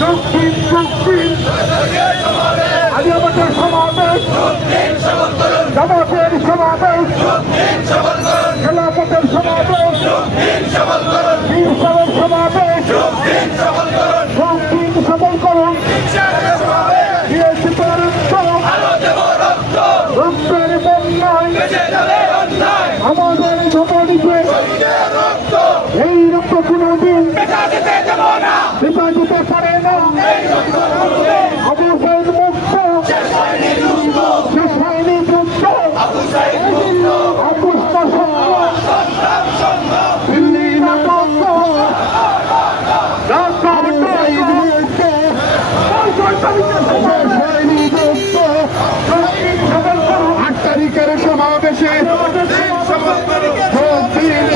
দক্ষিণ দক্ষিণ আলিয়াবাদের সমাবেশ, জামাতের সমাবেশ, খেলাফতের সমাবেশ, বীর সাহেবের সমাবেশ, দক্ষিণ সবল করুন, দিয়েছি তোর রক্তের বন্যায় আমাদের ধমনীতে এই রক্ত কোনদিন পিতা দিতে পারে না। আবু সাইদ মুক্ত, শেষ হয়নি যুদ্ধ, আবুস্তা দিল্লি নাটক তারিখের সমাবেশে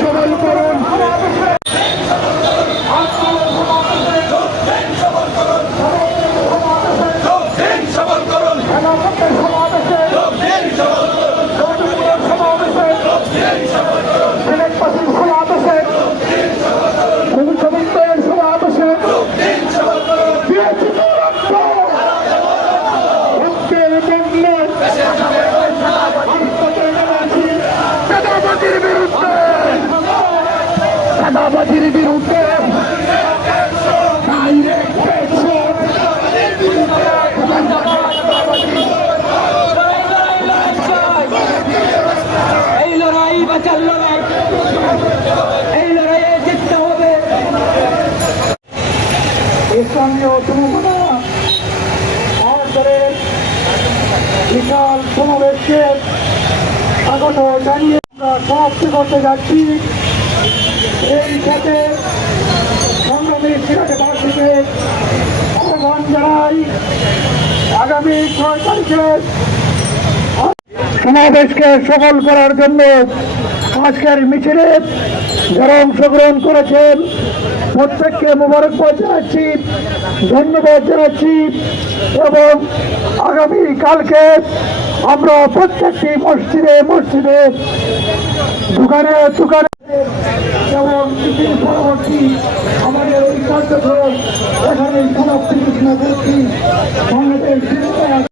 সবল করুন। চাঁদাবাজির বিরুদ্ধে এই লড়াই বাঁচার লড়াই, এই লড়াইয়ে জিততে হবে। স্থানীয় যুবকরা আমাদের বিশাল সমাবেশকে স্বাগত জানিয়ে আমরা সমাপ্তি করতে যাচ্ছি। এই ক্ষেত্রে সংগ্রামী সিরাজবাসীকে আহ্বান জানাই, আগামী 6 তারিখে সমাবেশকে সফল করার জন্য আজকের মিছিলে যারা অংশগ্রহণ করেছেন প্রত্যেককে মোবারকবাদ জানাচ্ছি, ধন্যবাদ জানাচ্ছি। এবং আগামী কালকে আমরা প্রত্যেকটি মসজিদে মসজিদে দোকানে দোকানে এবং পরবর্তী আমাদের এই কার্যক্রম এখানে সমাপ্তি ঘোষণা করছি। বাংলাদেশ